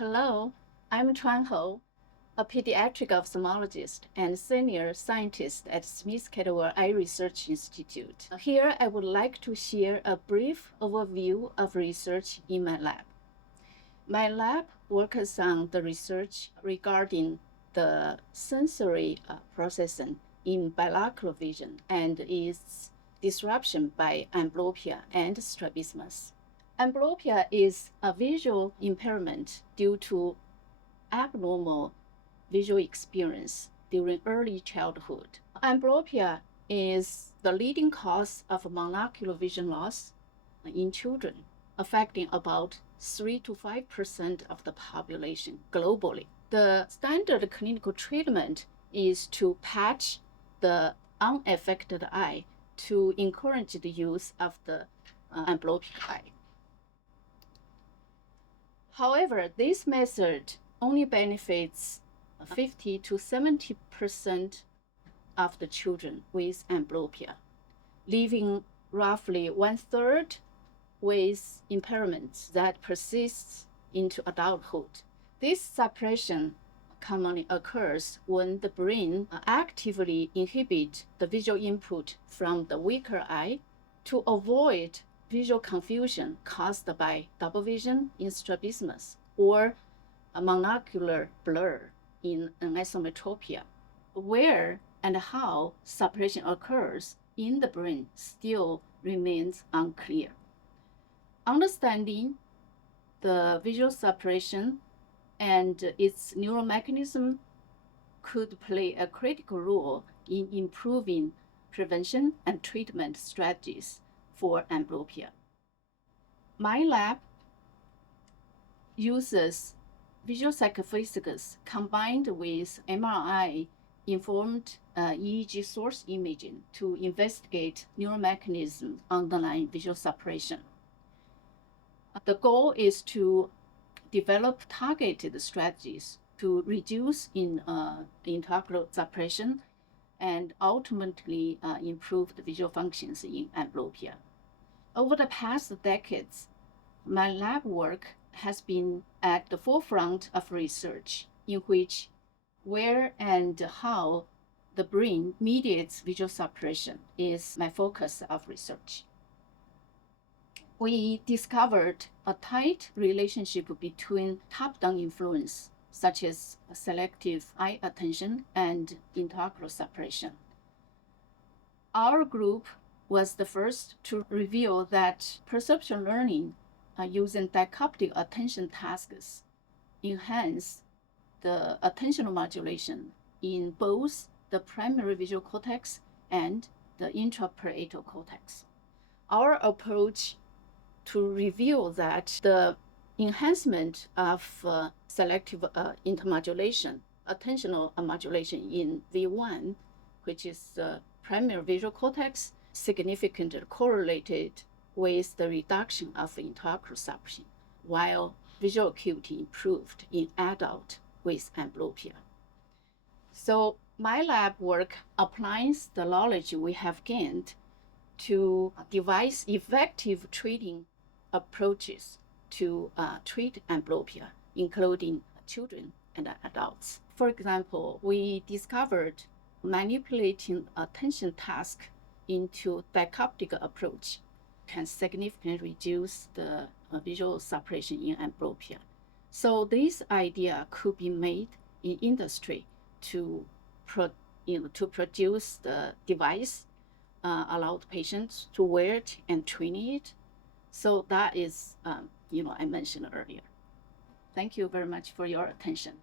Hello, I'm Chuan, a pediatric ophthalmologist and senior scientist at Smith-Kettlewell Eye Research Institute. Here, I would like to share a brief overview of research in my lab. My lab works on the research regarding the sensory processing in binocular vision and its disruption by amblyopia and strabismus. Amblyopia is a visual impairment due to abnormal visual experience during early childhood. Amblyopia is the leading cause of monocular vision loss in children, affecting about 3 to 5% of the population globally. The standard clinical treatment is to patch the unaffected eye to encourage the use of the amblyopic eye. However, this method only benefits 50 to 70% of the children with amblyopia, leaving roughly 1/3 with impairments that persists into adulthood. This suppression commonly occurs when the brain actively inhibits the visual input from the weaker eye to avoid visual confusion caused by double vision in strabismus or a monocular blur in anisometropia. Where and how suppression occurs in the brain still remains unclear. Understanding the visual suppression and its neuromechanism could play a critical role in improving prevention and treatment strategies for amblyopia. My lab uses visual psychophysics combined with MRI-informed EEG source imaging to investigate neuromechanism underlying visual suppression. The goal is to develop targeted strategies to reduce intraocular suppression and ultimately improve the visual functions in amblyopia. Over the past decades, my lab work has been at the forefront of research in which where and how the brain mediates visual suppression is my focus of research. We discovered a tight relationship between top-down influence, such as selective eye attention and intraocular suppression. Our group was the first to reveal that perception learning using dichoptic attention tasks enhance the attentional modulation in both the primary visual cortex and the intraparietal cortex. Our approach to reveal that the enhancement of selective intermodulation, attentional modulation in V1, which is the primary visual cortex, significantly correlated with the reduction of intraocular suppression, while visual acuity improved in adults with amblyopia. So my lab work applies the knowledge we have gained to devise effective treating approaches to treat amblyopia, including children and adults. For example, we discovered manipulating attention task into dichoptic approach can significantly reduce the visual suppression in amblyopia. So this idea could be made in industry to produce the device, allow the patients to wear it and train it. So that is, I mentioned earlier. Thank you very much for your attention.